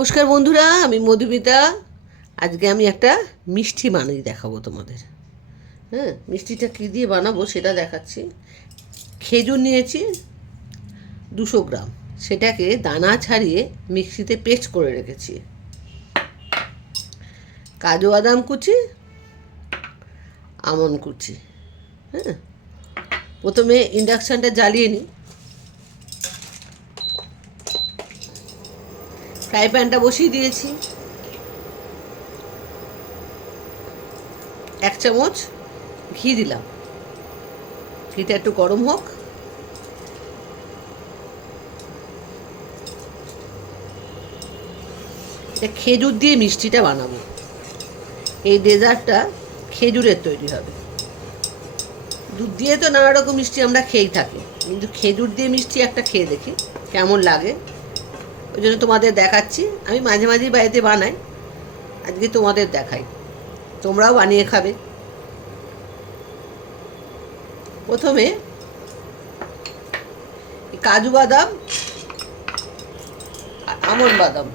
নমস্কার বন্ধুরা, আমি মধুমিতা। আজকে আমি একটা মিষ্টি বানিয়ে দেখাবো তোমাদের। হ্যাঁ, মিষ্টিটা কী দিয়ে বানাবো সেটা দেখাচ্ছি। খেজুর নিয়েছি 200 গ্রাম, সেটাকে দানা ছাড়িয়ে মিক্সিতে পেস্ট করে রেখেছি। কাজু বাদাম কুচি, আমন্ড কুচি। হ্যাঁ, প্রথমে ইন্ডাকশানটা জ্বালিয়ে নিই। ফ্রাই প্যানটা বসিয়ে দিয়েছি। 1 চামচ ঘি দিলাম। ঘিটা একটু গরম হোক। এটা খেজুর দিয়ে মিষ্টিটা বানাবো। এই ডেজার্টটা খেজুরের তৈরি হবে। দুধ দিয়ে তো নানা রকম মিষ্টি আমরা খেয়েই থাকি, কিন্তু খেজুর দিয়ে মিষ্টি একটা খেয়ে দেখি কেমন লাগে। ওই জন্য তোমাদের দেখাচ্ছি। আমি মাঝে মাঝেই বাড়িতে বানাই, আজকে তোমাদের দেখাই, তোমরাও বানিয়ে খাবে। প্রথমে কাজু বাদাম আর আমন্ড বাদাম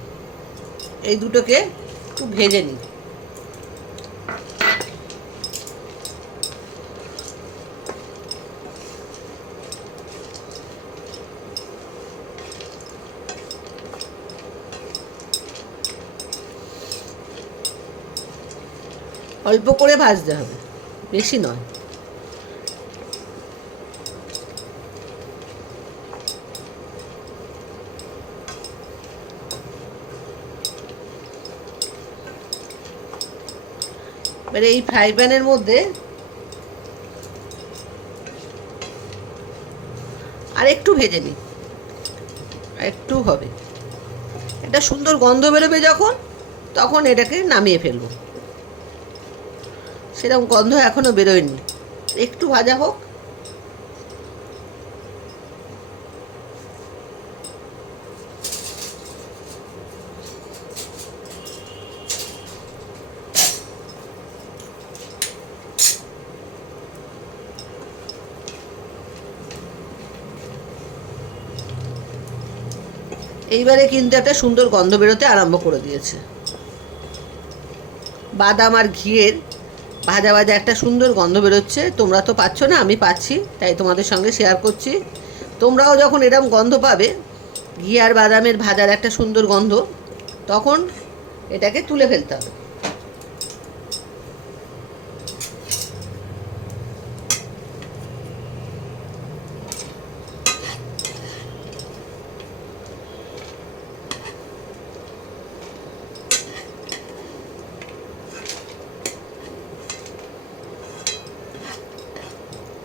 এই দুটোকে একটু ভেজে নিই। অল্প করে ভাজতে হবে, বেশি নয়। এবারে এই ফ্রাই প্যানের মধ্যে আর একটু ভেজে নিই, আর একটু হবে। একটা সুন্দর গন্ধ বেরোবে যখন, তখন এটাকে নামিয়ে ফেলবো। সেরকম গন্ধ এখনো বেরোয়নি, একটু ভাজা হোক। এইবারে কিন্তু একটা সুন্দর গন্ধ বেরোতে আরম্ভ করে দিয়েছে। বাদাম আর ঘিয়ের ভাজা ভাজা একটা সুন্দর গন্ধ বেরোচ্ছে। তোমরা তো পাচ্ছ না, আমি পাচ্ছি, তাই তোমাদের সঙ্গে শেয়ার করছি। তোমরাও যখন এরকম গন্ধ পাবে, ঘি আর বাদামের ভাজার একটা সুন্দর গন্ধ, তখন এটাকে তুলে ফেলতে হবে।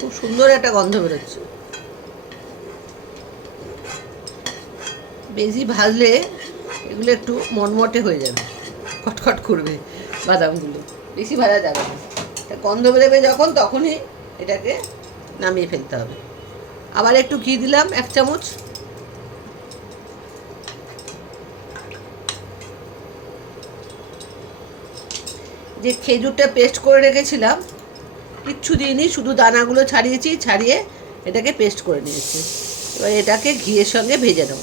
খুব সুন্দর একটা গন্ধ বেরোচ্ছে। বেশি ভাজলে এগুলো একটু মটমটে হয়ে যাবে, খটখট করবে বাদামগুলো, বেশি ভাজা যাবে না। গন্ধ বেরোবে যখন, তখনই এটাকে নামিয়ে ফেলতে হবে। আবার একটু ঘি দিলাম 1 চামচ। যে খেজুরটা পেস্ট করে রেখেছিলাম, কিচ্ছু দিইনি, শুধু দানাগুলো ছাড়িয়েছি, ছাড়িয়ে এটাকে পেস্ট করে নিয়েছি। এবার এটাকে ঘিয়ের সঙ্গে ভেজে নেব।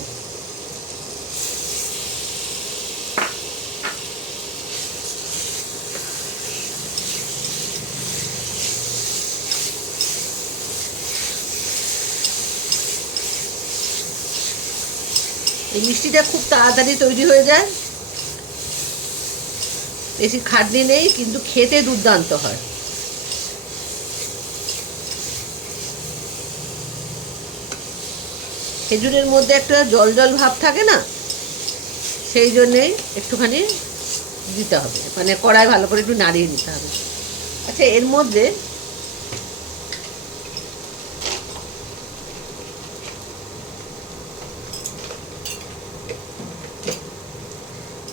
এই মিষ্টিটা খুব তাড়াতাড়ি তৈরি হয়ে যায়, বেশি খাটনি নেই, কিন্তু খেতে দুর্দান্ত হয়। খেজুরের মধ্যে একটা জল জল ভাব থাকে না, সেই জন্যেই একটুখানি দিতে হবে, মানে কড়াই ভালো করে একটু নাড়িয়ে নিতে হবে। আচ্ছা, এর মধ্যে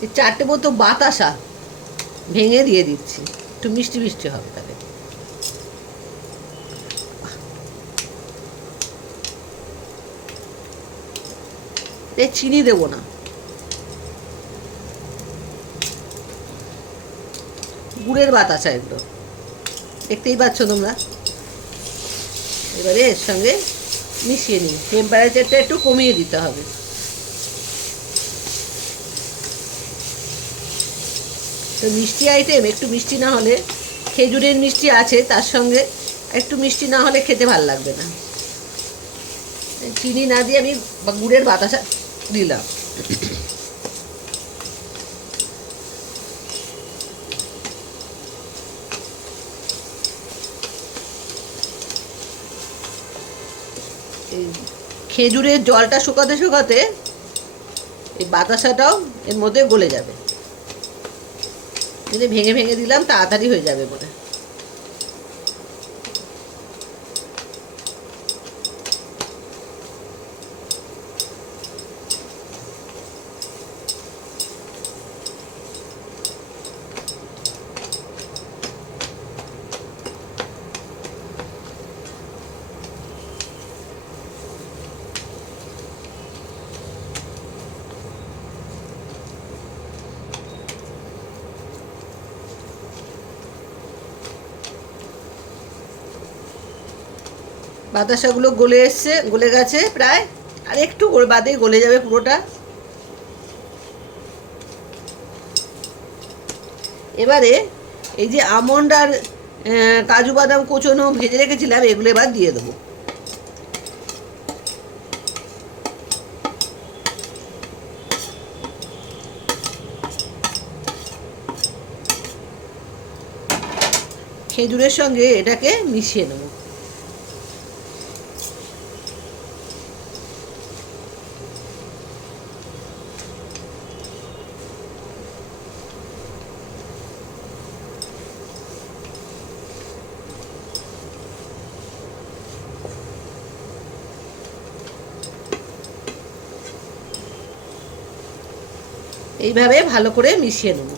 এই 4টে মতো বাতাসা ভেঙে দিয়ে দিচ্ছি, একটু মিষ্টি মিষ্টি হবে তাহলে। চিনি দেবো না, গুড়ের বাতাসা এগুলো, দেখতেই পাচ্ছ তোমরা। এবারে এর সঙ্গে মিশিয়ে নিই। টেম্পারেচারটা একটু কমিয়ে দিতে হবে। তো মিষ্টি আইটেম একটু মিষ্টি না হলে, খেজুরের মিষ্টি আছে তার সঙ্গে একটু মিষ্টি না হলে খেতে ভালো লাগবে না। চিনি না দিয়ে আমি গুড়ের বাতাসা দিলাম। এই খেজুরের জলটা শুকাতে শুকাতে এই বাতাসাটাও এর মধ্যে গলে যাবে। ভেঙে ভেঙে দিলাম, তাড়াতাড়ি হয়ে যাবে বলে। বাতাসাগুলো গলে এসছে, গলে গেছে প্রায়, আর একটু বাদে গলে যাবে পুরোটা। এবারে এই যে আমন্ড আর কাজু বাদাম কোচনো ভেজে রেখেছিলাম, এগুলো এবার দিয়ে দেবো। খেজুরের সঙ্গে এটাকে মিশিয়ে নেব। এইভাবে ভালো করে মিশিয়ে নেব।